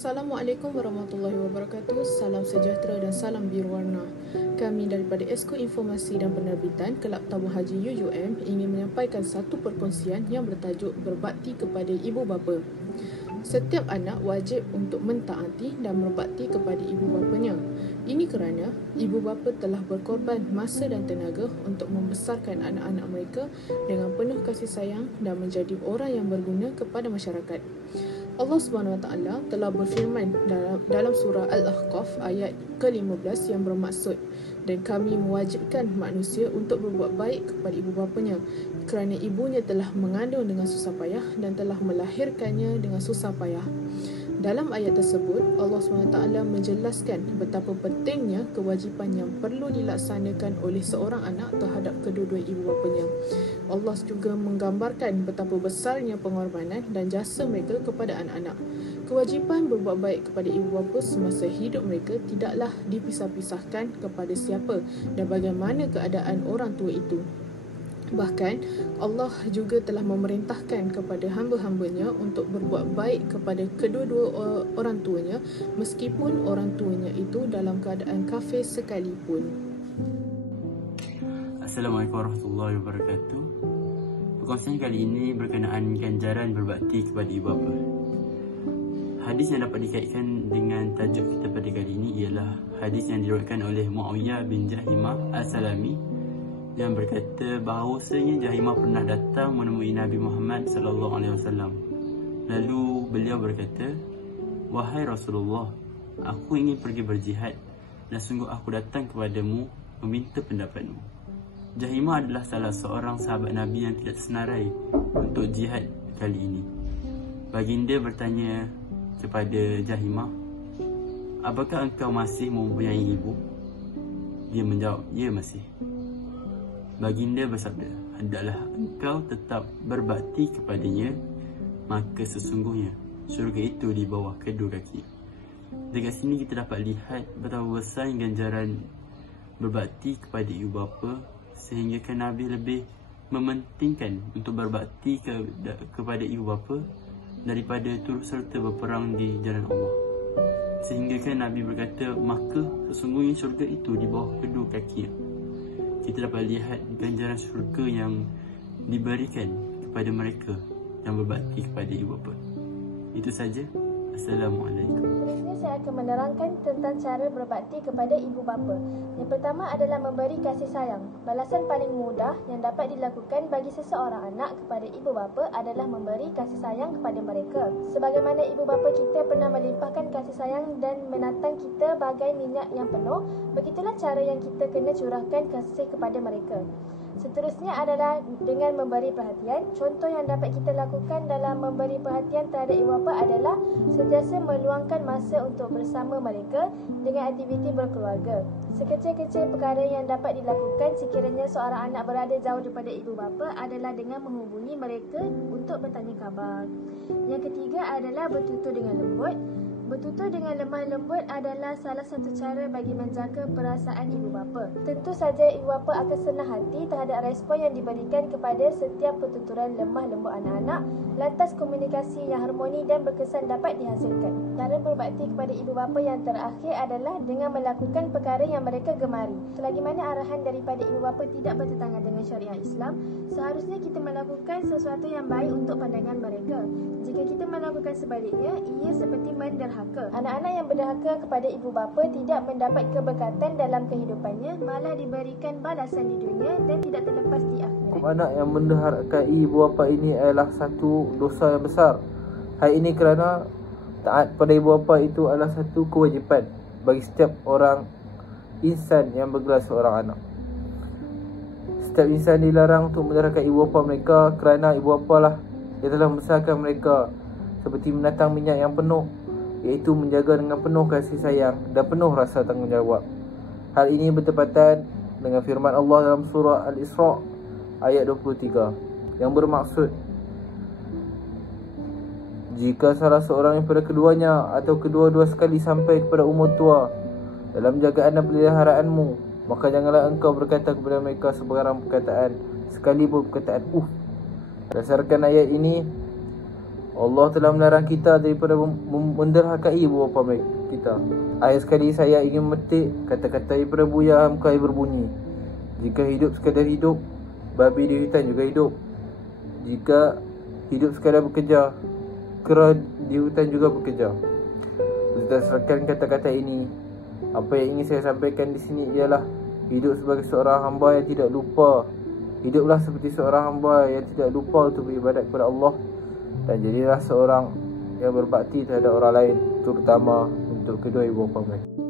Assalamualaikum warahmatullahi wabarakatuh. Salam sejahtera dan salam biru warna. Kami daripada Esko Informasi dan Penerbitan Kelab Tabung Haji UUM ingin menyampaikan satu perkongsian yang bertajuk berbakti kepada ibu bapa. Setiap anak wajib untuk mentaati dan berbakti kepada ibu bapanya. Ini kerana ibu bapa telah berkorban masa dan tenaga untuk membesarkan anak-anak mereka dengan penuh kasih sayang dan menjadi orang yang berguna kepada masyarakat. Allah SWT telah berfirman dalam surah Al-Ahqaf ayat ke-15 yang bermaksud, dan kami mewajibkan manusia untuk berbuat baik kepada ibu bapanya kerana ibunya telah mengandung dengan susah payah dan telah melahirkannya dengan susah payah. Dalam ayat tersebut, Allah SWT menjelaskan betapa pentingnya kewajipan yang perlu dilaksanakan oleh seorang anak terhadap kedua-dua ibu bapanya. Allah juga menggambarkan betapa besarnya pengorbanan dan jasa mereka kepada anak-anak. Kewajipan berbuat baik kepada ibu bapa semasa hidup mereka tidaklah dipisah-pisahkan kepada siapa dan bagaimana keadaan orang tua itu. Bahkan, Allah juga telah memerintahkan kepada hamba-hambanya untuk berbuat baik kepada kedua-dua orang tuanya meskipun orang tuanya itu dalam keadaan kafir sekalipun. Assalamualaikum warahmatullahi wabarakatuh. Perkongsian kali ini berkenaan ganjaran berbakti kepada ibu bapa. Hadis yang dapat dikaitkan dengan tajuk kita pada kali ini ialah hadis yang diriwayatkan oleh Muawiyah bin Jahimah Al-Salami yang berkata bahawasanya Jahimah pernah datang menemui Nabi Muhammad SAW. Lalu beliau berkata, "Wahai Rasulullah, aku ingin pergi berjihad dan sungguh aku datang kepadamu meminta pendapatmu." Jahimah adalah salah seorang sahabat Nabi yang tidak senarai untuk jihad kali ini. Baginda bertanya kepada Jahimah, "Apakah engkau masih mempunyai ibu?" Dia menjawab, "Ya, masih." Baginda bersabda, "Hendaklah engkau tetap berbakti kepadanya, maka sesungguhnya syurga itu di bawah kedua kaki." Dekat sini kita dapat lihat betapa besar ganjaran berbakti kepada ibu bapa, sehingga Nabi lebih mementingkan untuk berbakti kepada ibu bapa daripada turut serta berperang di jalan Allah. Sehingga Nabi berkata, maka sesungguhnya syurga itu di bawah kedua kaki. Kita dapat lihat ganjaran syurga yang diberikan kepada mereka yang berbakti kepada ibu bapa. Itu saja. Assalamualaikum. Seterusnya saya akan menerangkan tentang cara berbakti kepada ibu bapa. Yang pertama adalah memberi kasih sayang. Balasan paling mudah yang dapat dilakukan bagi seseorang anak kepada ibu bapa adalah memberi kasih sayang kepada mereka. Sebagaimana ibu bapa kita pernah melimpahkan kasih sayang dan menatang kita bagai minyak yang penuh, begitulah cara yang kita kena curahkan kasih kepada mereka. Seterusnya adalah dengan memberi perhatian. Contoh yang dapat kita lakukan dalam memberi perhatian terhadap ibu bapa adalah sentiasa meluangkan masa untuk bersama mereka dengan aktiviti berkeluarga. Sekecil-kecil perkara yang dapat dilakukan sekiranya seorang anak berada jauh daripada ibu bapa adalah dengan menghubungi mereka untuk bertanya khabar. Yang ketiga adalah bertutur dengan lembut. Bertutur dengan lemah lembut adalah salah satu cara bagi menjaga perasaan ibu bapa. Tentu saja ibu bapa akan senang hati terhadap respon yang diberikan kepada setiap pertuturan lemah lembut anak-anak, lantas komunikasi yang harmoni dan berkesan dapat dihasilkan. Cara berbakti kepada ibu bapa yang terakhir adalah dengan melakukan perkara yang mereka gemari. Selagi mana arahan daripada ibu bapa tidak bertentangan dengan syariat Islam, seharusnya kita melakukan sesuatu yang baik untuk pandangan mereka. Jika kita melakukan sebaliknya, ia seperti menderhaka. Anak-anak yang berderhaka kepada ibu bapa tidak mendapat keberkatan dalam kehidupannya, malah diberikan balasan di dunia dan tidak terlepas di akhirat. Hukum anak yang menderhakai ibu bapa ini adalah satu dosa yang besar. Hal ini kerana taat pada ibu bapa itu adalah satu kewajipan bagi setiap orang insan yang bergelar seorang anak. Setiap insan dilarang untuk menderhakai ibu bapa mereka kerana ibu bapa lah yang telah membesarkan mereka, seperti menatang minyak yang penuh, iaitu menjaga dengan penuh kasih sayang dan penuh rasa tanggungjawab. Hal ini bertepatan dengan firman Allah dalam surah Al-Isra ayat 23 yang bermaksud, jika salah seorang daripada keduanya atau kedua-dua sekali sampai kepada umur tua dalam jagaan dan peliharaanmu, maka janganlah engkau berkata kepada mereka sebarang perkataan, sekalipun perkataan Berdasarkan ayat ini, Allah telah melarang kita daripada menderhakai ibu bapa kita. Akhir sekali saya ingin memetik kata-kata daripada Buya Hamka yang berbunyi, jika hidup sekadar hidup, babi di hutan juga hidup. Jika hidup sekadar bekerja, kera di hutan juga bekerja. Berdasarkan kata-kata ini, apa yang ingin saya sampaikan di sini ialah hidup sebagai seorang hamba yang tidak lupa. Hiduplah seperti seorang hamba yang tidak lupa untuk beribadat kepada Allah, dan jadilah seorang yang berbakti terhadap orang lain, terutama untuk kedua ibu bapa mereka.